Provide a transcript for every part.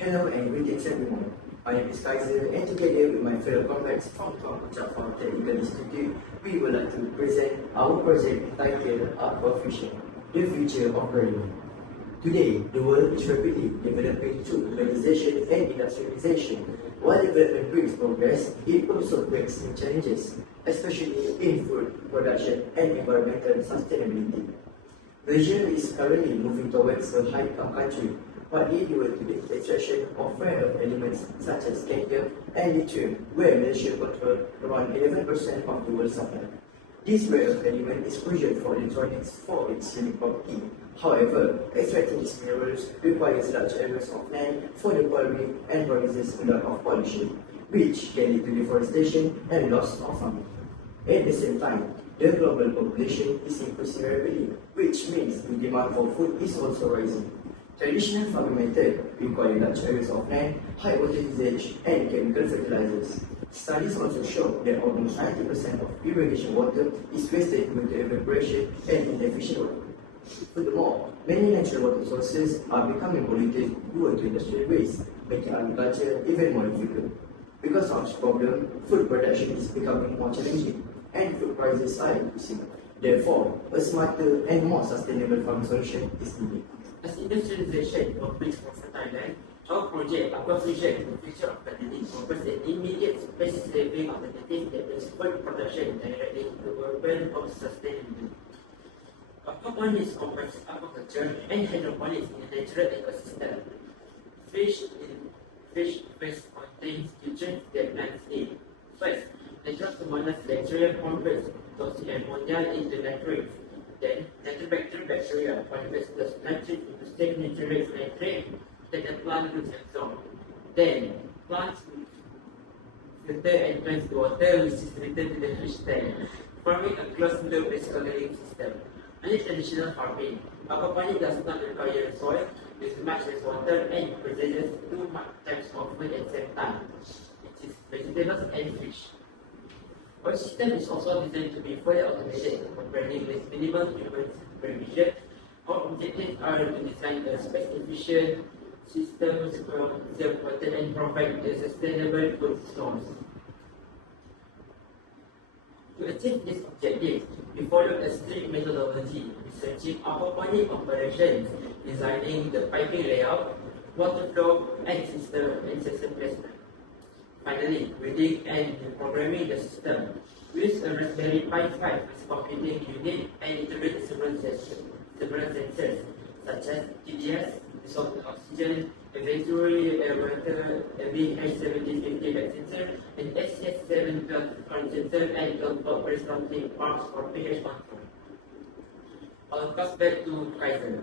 Hello and greetings everyone. My name is Kaiser and together with my fellow convicts from Tuanku Jaafar Technical Institute, we would like to present our project entitled Aquaponics, the future of learning. Today, the world is rapidly developing through urbanization and industrialization. While development brings progress, it also brings new challenges, especially in food production and environmental sustainability. Malaysia is currently moving towards a high-income country, partly due to the extraction of rare earth elements such as cadmium and lithium, where Malaysia controls around 11% of the world's supply. This rare earth element is crucial for electronics for its unique property. However, extracting these minerals requires large areas of land for the quarry and produces a lot of pollution, which can lead to deforestation and loss of farming. At the same time, the global population is increasing rapidly, which means the demand for food is also rising. Traditional farming method require large areas of land, high water usage, and chemical fertilizers. Studies also show that almost 90% of irrigation water is wasted due to evaporation and inefficient work. Furthermore, many natural water sources are becoming polluted due to industrial waste, making agriculture even more difficult. Because of this problem, food production is becoming more challenging, and food prices are increasing. Therefore, a smarter and more sustainable farming solution is needed. As industrialization completes for Thailand, our project Aquaponics, the future of Teknik, offers an immediate space-saving alternative that brings food production directly into urban home sustainability. Aquaponics combines aquaculture and hydroponics in a natural ecosystem. Fish waste contains nutrients that plants need. First, the Jaafar bacteria converts toxic ammonia into nitrates. Then, nitrobacter bacteria converts those nitrates into safe nutrients nitrate that the plant roots absorb. Then, plants filter and cleanse the water which is returned to the fish tank, forming a closed-loop recirculating system. Unlike traditional farming, aquaponics does not require soil, uses much less water, and produces 2 types of food at the same time, which is vegetables and fish. Our system is also designed to be fully automated, operating with minimal human supervision. Our objectives are to design a space-efficient system to conserve water and provide a sustainable food source. To achieve this objective, we follow a strict methodology, researching aquaponic operations, designing the piping layout, water flow, and system placement. Finally, reading and programming the system. We use a Raspberry Pi 5 as computing unit and integrate several sensors such as TDS, dissolved oxygen, eventually water, BH1750 back sensor, and SCS712 current sensor, and top corresponding parts for pH control. I'll pass back to Kaiser.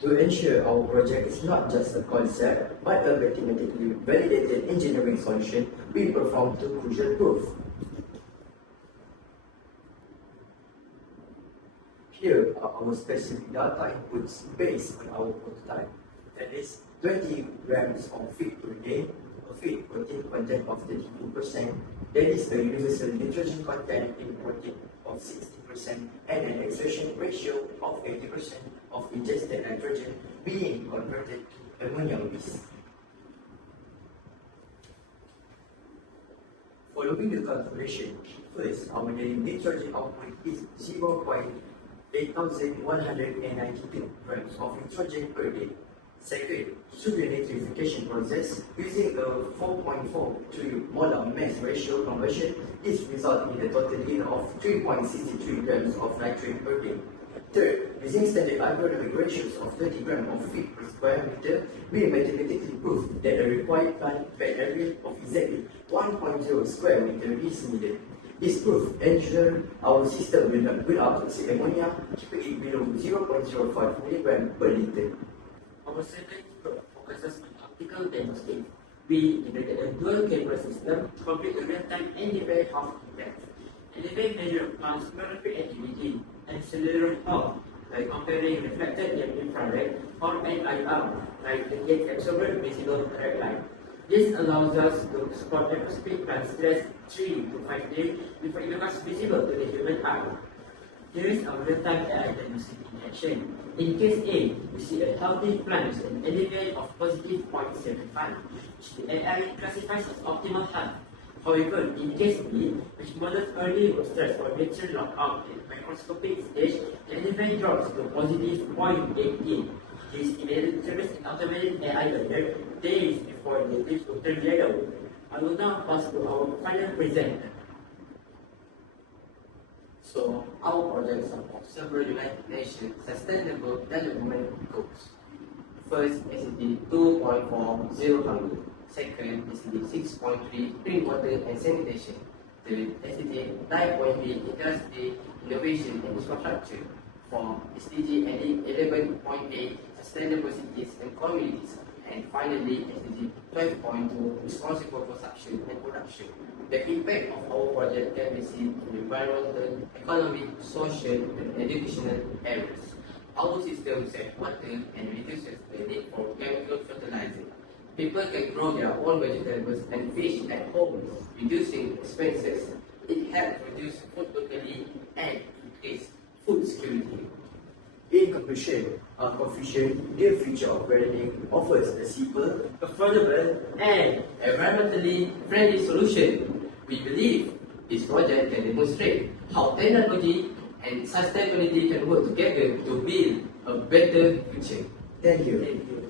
To ensure our project is not just a concept, but a mathematically validated engineering solution, we perform 2 crucial proofs. Here are our specific data inputs based on our prototype. That is 20 grams of feed per day, a feed protein content of 32%, that is the universal nitrogen content in protein of 60%, and an extraction ratio of 80% of ingested nitrogen being converted to ammonia waste. Following the calculation, first, our daily nitrogen output is 0.8192 grams of nitrogen per day. Second, through the nitrification process, using a 4.4 to molar mass ratio conversion, this results in a total yield of 3.63 grams of nitrate per day. Third, using standard agronomic ratios of 30 grams of feed per square meter, we mathematically prove that the required plant bed area of exactly 1.0 square meter is needed. This proof ensures our system will not build up toxic ammonia, keeping it below 0.05 mg per liter. Our second focuses on optical diagnostics. We integrated a dual camera system to complete a real-time and very half impact. And the main measure of plants chlorophyll and humidity and cellular health by comparing reflected infrared or NIR, like the gate absorber visible direct light. This allows us to spot microscopic plant stress 3 to 5 days before it becomes visible to the human eye. Here is our real-time AI diagnostic in action. In case A, we see a healthy plant with an LVM of positive 0.75, which the AI classifies as optimal health. However, in case B, which models early root stress or nature lockout at microscopic stage, the LVM drops to positive 0.18. This immediately triggers an automated AI alert days before the leaves will turn yellow. I will now pass to our final presenter. So, our projects support several United Nations Sustainable Development Goals. First, SDG 2.4 Zero Hunger. Second, SDG 6.3 Clean Water and Sanitation. Third, SDG 9.3 Industry, Innovation and Infrastructure. Fourth, SDG 11.8 Sustainable Cities and Communities. And finally, SDG 12.2 Responsible Consumption and Production. The impact of our project can be seen in environmental, economic, social, and educational areas. Our system saves water and reduces the need for chemical fertilizer. People can grow their own vegetables and fish at home, reducing expenses. It helps reduce food locally and increase food security. In conclusion, Aquaponics, the future of gardening, offers a simple, Affordable and environmentally friendly solution. We believe this project can demonstrate how technology and sustainability can work together to build a better future. thank you. Thank you.